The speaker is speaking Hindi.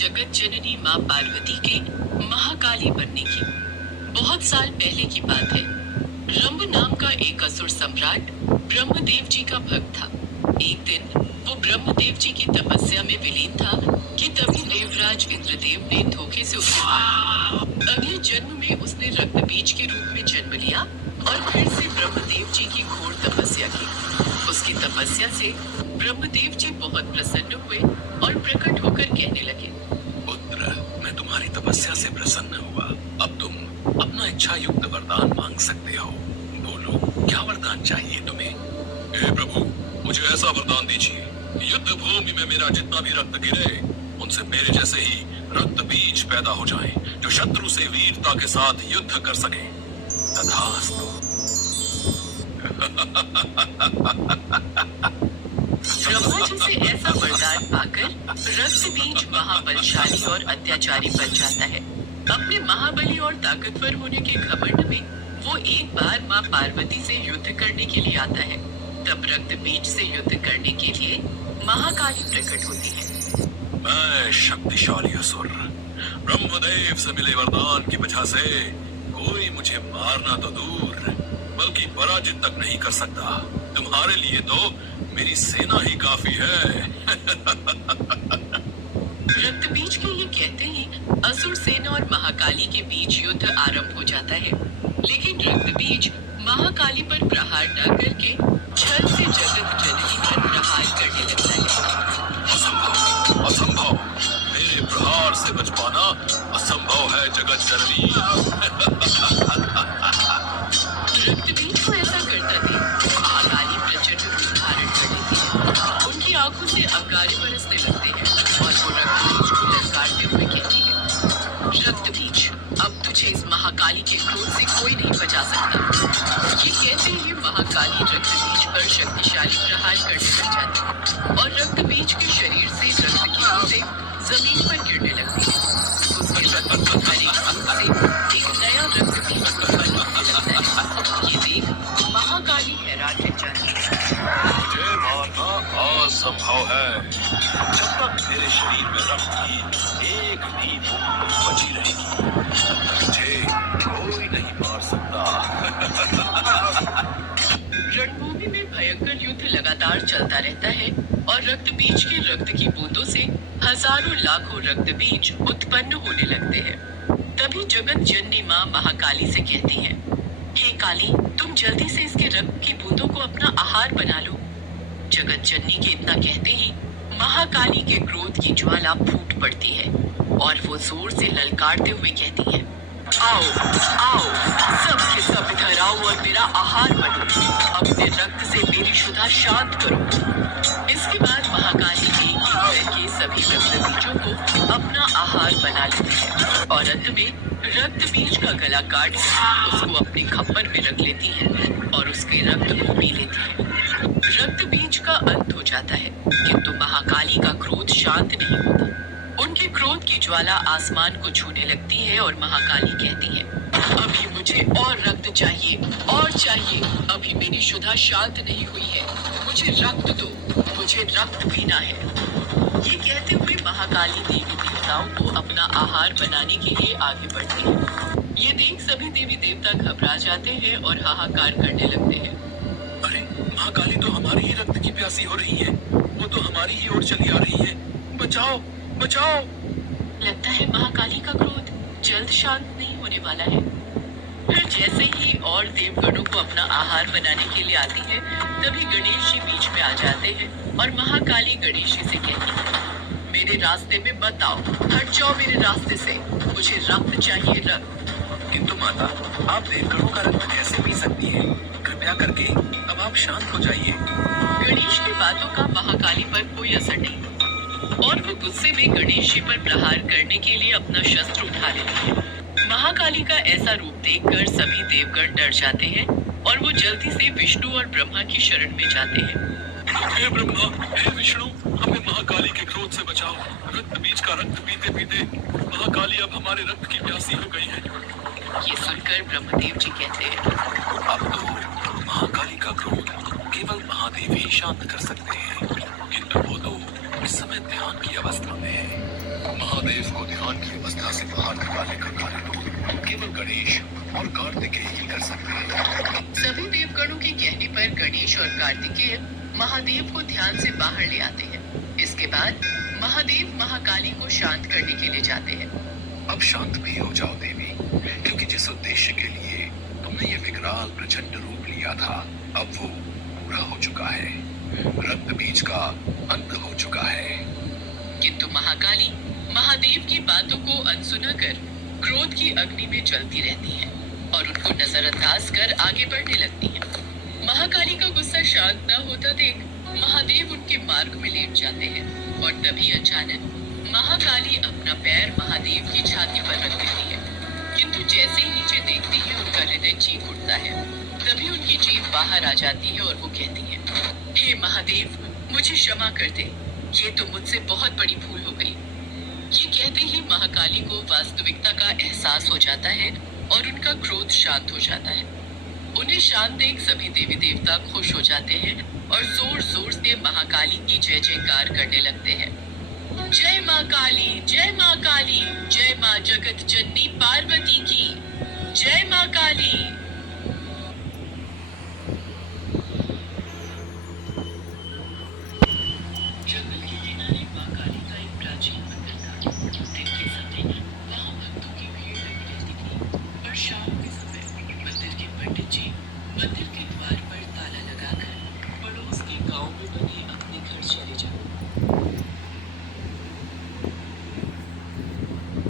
जगत जननी माँ पार्वती के महाकाली बनने की। बहुत साल पहले की बात है। रंभ नाम का एक असुर सम्राट ब्रह्मदेव जी का भक्त था। एक दिन वो ब्रह्मदेव जी की तपस्या में विलीन था कि तभी देवराज इंद्रदेव ने धोखे से उसे मारा। अगले जन्म में उसने रक्त बीज के रूप में जन्म लिया और फिर से ब्रह्मदेव जी की घोर तपस्या की। उसकी तपस्या से ब्रह्मदेव जी बहुत प्रसन्न हुए और प्रकट होकर कहने लगे, पुत्र, मैं तुम्हारी तपस्या से प्रसन्न हुआ। अब तुम अपना इच्छा युक्त वरदान मांग सकते हो। बोलो, क्या वरदान चाहिए तुम्हें? हे प्रभु, मुझे ऐसा वरदान दीजिए, युद्ध भूमि में मेरा जितना भी रक्त गिरे, उनसे मेरे जैसे ही रक्त बीज पैदा हो जाएं, जो शत्रु से वीरता के साथ युद्ध कर सके। तथास्तु। ब्रह्मा जी से ऐसा वरदान पाकर रक्त बीज महाबलशाली और अत्याचारी बन जाता है। अपने महाबली और ताकतवर होने के घमंड में वो एक बार माँ पार्वती से युद्ध करने के लिए आता है। तब रक्त बीज से युद्ध करने के लिए महाकाली प्रकट होती है। मैं शक्तिशाली असुर ब्रह्मदेव से मिले वरदान की वजह से कोई मुझे मारना तो दूर, बल्कि पराजित तक नहीं कर सकता। तुम्हारे लिए तो मेरी सेना ही काफी है। रक्त बीज के ये कहते ही असुर सेना और महाकाली के बीच युद्ध आरंभ हो जाता है। लेकिन रक्त बीज महाकाली पर प्रहार न करके छल से जगत जननी पर प्रहार करने लगता है। असंभव, असंभव, मेरे प्रहार से बच पाना असंभव है जगत जननी। रक्त बीज को ऐसा करता देख महाकाली प्रचंड रूप धारण कर लेती है। उनकी आंखों से अंगारे बरसने लगते हैं और वो रक्त बीज को ललकारते हुए कहती है, रक्त बीज, अब तुझे इस महाकाली के क्रोध से कोई नहीं बचा सकता। ये कहते ही महाकाली रक्त बीज पर शक्तिशाली प्रहार करने लग जाती है और रक्त बीज के शरीर से रक्त की बूंदें जमीन पर गिरने लगती है। उसके रक्त की हर एक बूंद से एक नया रक्त बीज उत्पन्न होने लगता है। ये देख महाकाली हैरान रह जाती है। मुझे मारना असंभव है। जब तक मेरे शरीर में रक्त की एक भी बूंद बची रहेगी, तब तक मुझे कोई नहीं मार सकता। रणभूमि में भयंकर युद्ध लगातार चलता रहता है और रक्त बीज के रक्त की बूंदों से हजारों लाखों रक्त बीज उत्पन्न होने लगते हैं। तभी जगत जननी माँ महाकाली से कहती है, हे काली, तुम जल्दी से इसके रक्त की बूंदों को अपना आहार बना लो। जगत जननी के इतना कहते ही महाकाली के क्रोध की ज्वाला फूट पड़ती है और वो जोर से ललकारते हुए कहती है, आओ आओ, सब के सब इधर आओ और मेरा आहार बनो। अपने रक्त से मेरी क्षुधा शांत करो। इसके बाद महाकाली एक एक करके सभी रक्त बीजों को अपना आहार बना लेती है और अंत में रक्त बीज का गला काट उसको अपने खप्पर में रख लेती है और उसके रक्त को पी लेती है। रक्त बीज का अंत हो जाता है, किंतु महाकाली का क्रोध शांत नहीं होता। उनके क्रोध की ज्वाला आसमान को छूने लगती है और महाकाली कहती है, अभी मुझे और रक्त चाहिए और चाहिए। अभी मेरी क्षुधा शांत नहीं हुई है। मुझे रक्त दो, मुझे रक्त पीना है। ये कहते हुए महाकाली देवी देवताओं को अपना आहार बनाने के लिए आगे बढ़ती है। ये देख सभी देवी देवता घबरा जाते हैं और हाहाकार करने लगते हैं। अरे, महाकाली तो हमारी ही रक्त की प्यासी हो रही है। वो तो हमारी ही ओर चली आ रही है। बचाओ, बचाओ। लगता है महाकाली का क्रोध जल्द शांत नहीं होने वाला है। फिर जैसे ही और देवगणों को अपना आहार बनाने के लिए आती है, तभी गणेश जी बीच में आ जाते हैं और महाकाली गणेश जी से कहती है, मेरे रास्ते में मत आओ, हट जाओ मेरे रास्ते से। मुझे रक्त चाहिए, रक्त। किंतु माता, आप देवगणों का रक्त कैसे पी सकती हैं? कृपया करके अब आप शांत हो जाइए। गणेश की बातों का महाकाली पर कोई असर नहीं और वो गुस्से में गणेश जी पर प्रहार करने के लिए अपना शस्त्र उठा लेती है। महाकाली का ऐसा रूप देखकर सभी देवगण डर जाते हैं और वो जल्दी से विष्णु और ब्रह्मा की शरण में जाते हैं। हे ब्रह्मा, हे विष्णु, हमें महाकाली के क्रोध से बचाओ। रक्त बीज का रक्त पीते पीते महाकाली अब हमारे रक्त की प्यासी हो गई है। ये सुनकर ब्रह्मदेव जी कहते हैं, अब तो महाकाली का क्रोध केवल महादेव ही शांत कर सकते हैं, किंतु वो तो इस समय ध्यान की अवस्था में है। महादेव यहाँ से बाहर निकालने का कार्य तो केवल गणेश और कार्तिकेय ही कर सकते हैं। सभी देवगणों के कहने पर गणेश और कार्तिकेय महादेव को ध्यान से बाहर ले आते हैं। इसके बाद महादेव महाकाली को शांत करने के लिए जाते हैं। अब शांत भी हो जाओ देवी, क्योंकि जिस उद्देश्य के लिए तुमने ये विकराल प्रचंड रूप लिया था, अब वो पूरा हो चुका है। रक्त बीज का अंत हो चुका है। किंतु महाकाली महादेव की बातों को अनसुना कर क्रोध की अग्नि में जलती रहती है और उनको नजरअंदाज कर आगे बढ़ने लगती है। महाकाली का गुस्सा शांत न होता देख महादेव उनके मार्ग में लेट जाते हैं और तभी अचानक महाकाली अपना पैर महादेव की छाती पर रख देती है। किंतु जैसे ही नीचे देखती है उनका हृदय चीख उठता है। तभी उनकी जीभ बाहर आ जाती है और वो कहती है, हे महादेव, मुझे क्षमा कर दे, ये तो मुझसे बहुत बड़ी भूल हो गई। ये कहते ही महाकाली को वास्तविकता का एहसास हो जाता है और उनका क्रोध शांत हो जाता है। उन्हें शांत देख सभी देवी देवता खुश हो जाते हैं और जोर जोर से महाकाली की जय जयकार करने लगते हैं। जय माँ काली, जय माँ काली, जय माँ जगत जननी पार्वती की, जय माँ काली। जंगल के किनारे माँ काली का एक प्राचीन मंदिर था। दिन के समय वहाँ भक्तों की भीड़ लगी रहती थी और शाम के समय मंदिर के पंडित जी मंदिर के द्वार पर ताला लगाकर पड़ोस के गांव में बने